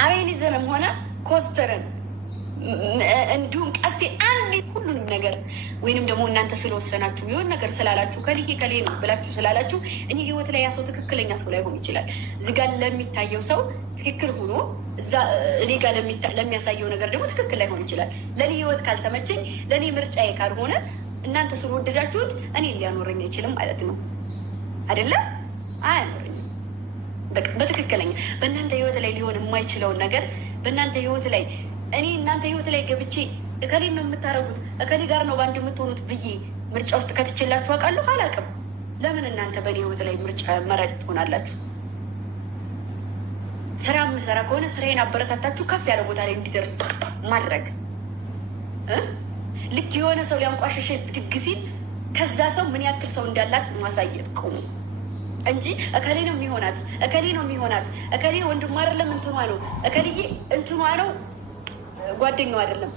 አቤኒዘርም ሆነ ኮስተርን እንዲሁም ቀስቴ አንድ ሁሉንም ነገር ወይንም ደግሞ እናንተ ስለወሰናችሁ የሆነ ነገር ስላላችሁ ከልዬ ከሌ ነው ብላችሁ ስላላችሁ እኔ ህይወት ላይ ያ ሰው ትክክለኛ ሰው ላይሆን ይችላል። እዚህ ጋር ለሚታየው ሰው ትክክል ሆኖ እዛ እኔ ጋር ለሚያሳየው ነገር ደግሞ ትክክል ላይሆን ይችላል። ለእኔ ህይወት ካልተመቸኝ ለእኔ ምርጫዬ ካልሆነ እናንተ ስለወደዳችሁት እኔ ሊያኖረኝ አይችልም ማለት ነው አይደለም? አያኖረኝም። በትክክለኛ በእናንተ ህይወት ላይ ሊሆን የማይችለውን ነገር በእናንተ ህይወት ላይ እኔ እናንተ ህይወት ላይ ገብቼ እከሌ ነው የምታረጉት እከሌ ጋር ነው በአንድ የምትሆኑት ብዬ ምርጫ ውስጥ ከትችላችሁ አውቃለሁ? አላውቅም። ለምን እናንተ በእኔ ህይወት ላይ ምርጫ መራጭ ትሆናላችሁ? ስራ የምሰራ ከሆነ ስራዬን አበረታታችሁ ከፍ ያለ ቦታ ላይ እንዲደርስ ማድረግ ልክ የሆነ ሰው ሊያንቋሸሸ ብድግ ሲል ከዛ ሰው ምን ያክል ሰው እንዳላት ማሳየት ቆሙ እንጂ እከሌ ነው የሚሆናት እከሌ ነው የሚሆናት እከሌ ወንድሟ አይደለም እንትኗ ነው እከሌዬ እንትኗ ነው ጓደኛው አይደለም።